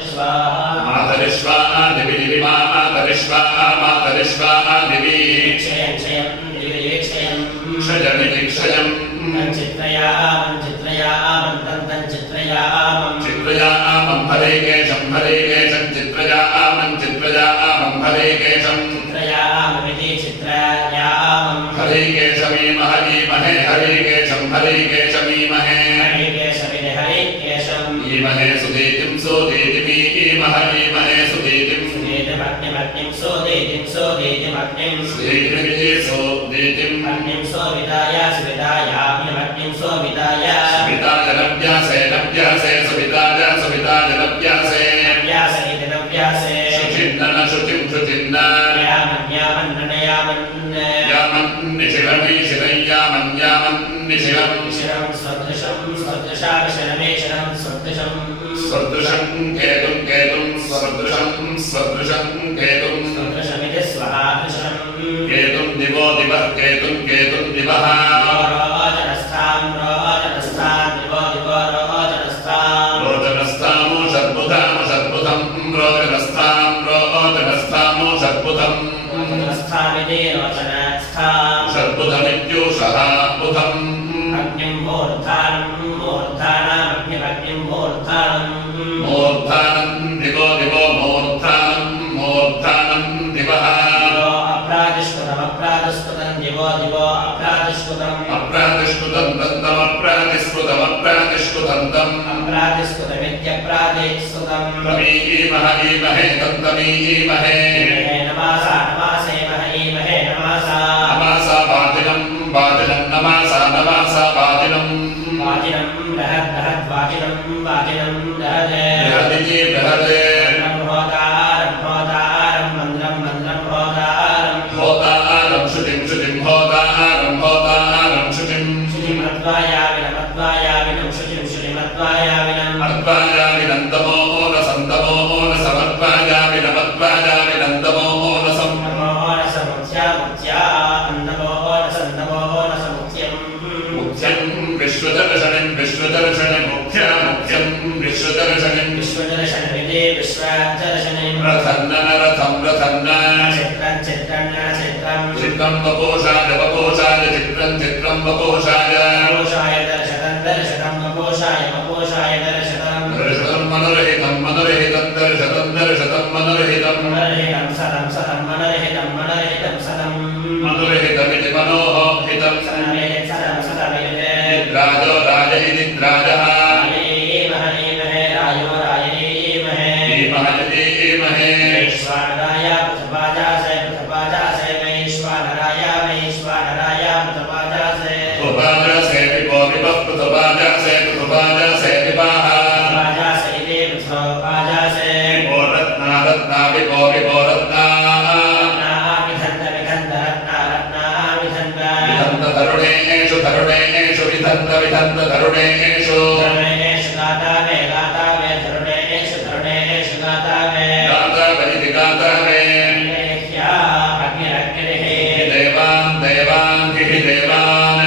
मातरिश्वा दिवि दिवि मातरिश्वा मातरिश्वा दिवि क्षयं दिवि क्षयं क्षयमिति क्षयम् चित्रयामं चित्रयामं हरे केशं चित्रयामं हरे केशं चित्रयाममिति चित्रयामं हरे केशमीमहे हरे केशं ईमहे ईमहे सुदीतिं ईमहे सुदीतिं सुदीतिमग्निमग्निं सोदीतिमग्निं सुदीतिं अग्निं सोविताय सुवितायाग्निमग्निं सोविताय नव्यासे सुविताय नव्यासे शुचिन्न शुचिन्न यामन्निशिरं सदृशं केतुं सदृशमिति स्वहादृशं केतुं दिवो दिवः केतुं दिवः रोचनस्तामो षड्बुधं रोचनस्तामो षड्बुधम् षड्बुधमित्युषः बुधम् अग्निं मूर्धानमग्निमग्निं मूर्धानं दिवो मूर्धानं दिवः अप्रातिष्कृतं दिवो अप्रातिष्कृतं तन्तमप्रातिष्कृतम् अप्रातिष्कृतमित्यप्रातिष्कृतं ईमहे तन्तमीमहे नमासा बाजिनं नमासा बाजिनं बृहद्वाजिनं बृहदिति बृहदे होतारं शुचिं होतारं शुचिं अद्वायाविनं तमो रसमद्वायाविनमद्वायाविनन्तमो रसम् मुख्यं विश्वदर्शनं चित्रं वपोषाय चित्रं वपोषाय दर्शतं मनोरहितं दर्शतं मनोरहितमिति मनोहितं राजः तरुणेषु तरुणेषु देवान्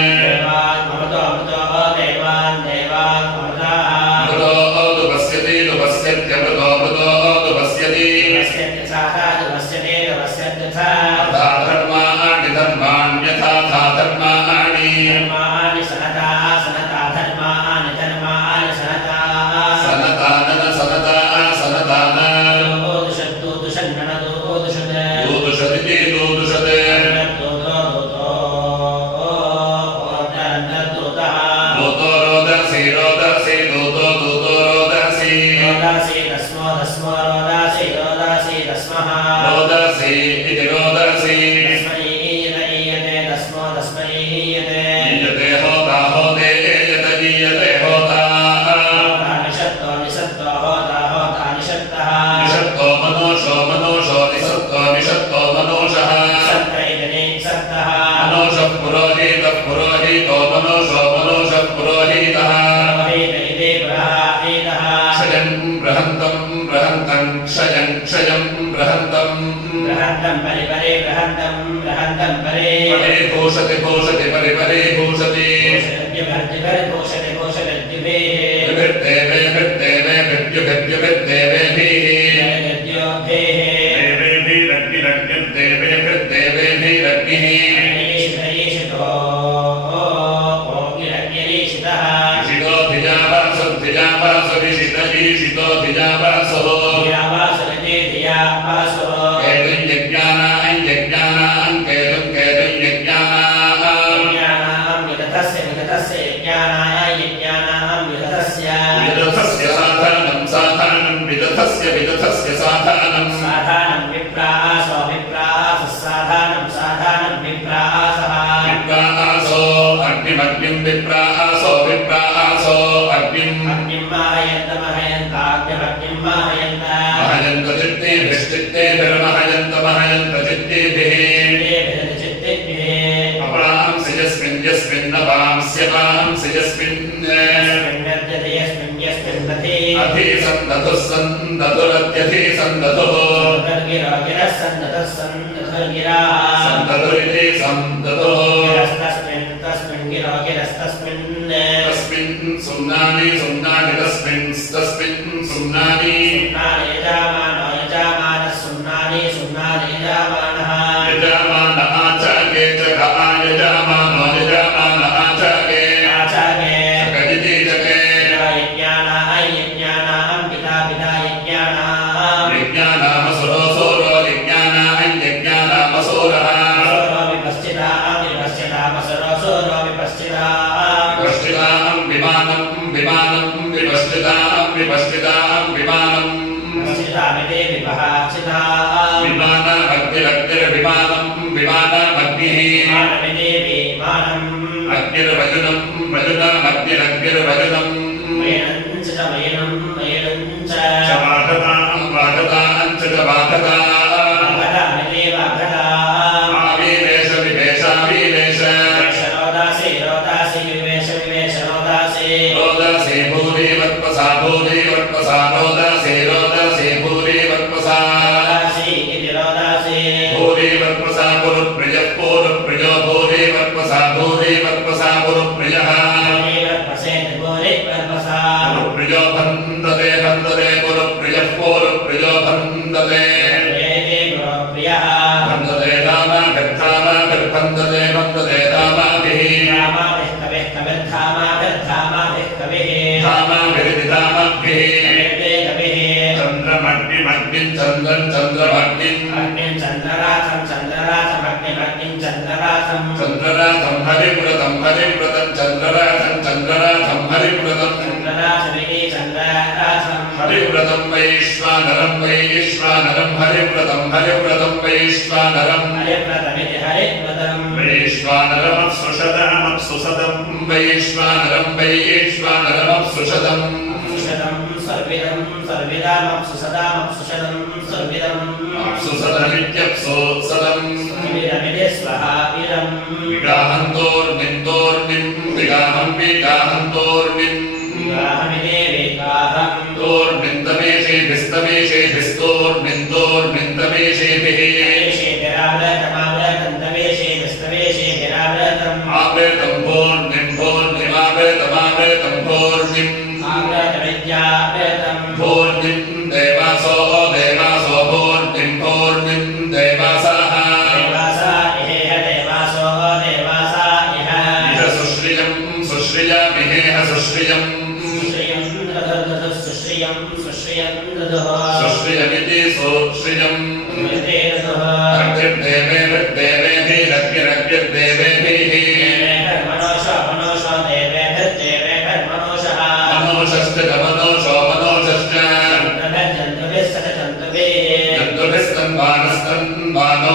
भूषति भूषति परिपरे भूषति भृद्देवे भृद्देवे भृद्युभृद्युभृद्देवे धियावासो धियावासुरते धियावासो केतुं यज्ञानां यज्ञानां केतुं यज्ञानां विदधस्य यज्ञानाय यज्ञानां विदधस्य विदधस्य साधानं साधानं विदधस्य साधानं साधानं विप्रासो विप्रासः साधानं साधानं विप्रासः विप्रासो अग्निमग्निं विप्रासो अग्निं अग्निं महयन्त महयन्ताग्निमग्निं महयन्त महयन्त चित्तेभिर्महयन्त चित्तेभिः अपांसि यस्मिन्नपांस्य यस्मिन् अधि सन्दधुः सन्दधुरत्यधि सन्दधुः सन्दधुरिति सन्दधुः तस्मिन् सुम्नानि तस्मिन् सुम्नानि यजमान आचार्ये च यजमानो यजमान आचार्ये जगदिति जगे यज्ञानामसुरो यज्ञानामसुरः विपश्चितां विमानं विपश्चितां विमानं विमानमग्निरग्निर्विमानं विमानमग्निः अग्निर्वजुनमग्निरग्निर्वजुनं बाधता आविवेश विवेशाविवेश रोदसी भूरि वत्पसा रोदसी भूरि वत्पसा भूरि वत्पसा पुरुप्रियः भूरि वत्पसा पुरुप्रियः पुरुप्रियो भन्दते पुरुप्रियः भन्दते भन्दते दामाभिः चन्द्रमग्निं चन्द्रराथं हरिव्रतं चन्द्रराथं हरिव्रतं वैश्वानरं हरिव्रतं वैश्वानरमप्सुषदं वैश्वानरमप्सुषदम् अप्सुसदमित्यप्सुसदम् विगाहन्तोर्निं तमेषेभिस्तमेषेभिस्तोर्निन्दोर्निन्दमेषेभिः आवृतं भोर्निं देवासो भोर्निं देवासाः सुश्रियमिहेह सुश्रियमिति सुश्रियम् मनोषश्च जन्तुभिस्तन्वानो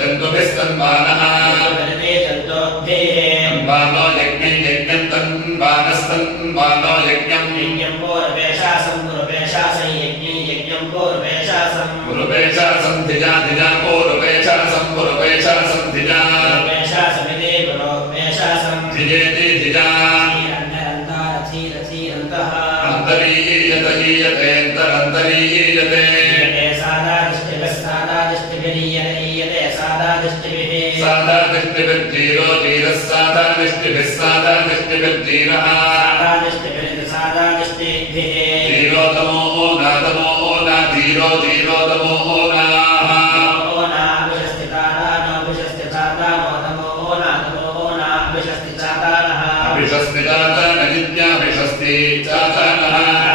जन्तुभिस्तन्वानः तन्वानो यज्ञं तन्वानस्तन्वानो यज्ञं पुरुपेशासं धिजा पुरुपेशासं धिजा धिजेति धिजा अन्तरीयते साधादिष्टिभिर्जीरो जीरः साधादिष्टिभिर्जीरः जीरोतमो ना जीरो तमो नाः अभिषस्तिचातान नित्याभिषस्ति चातानः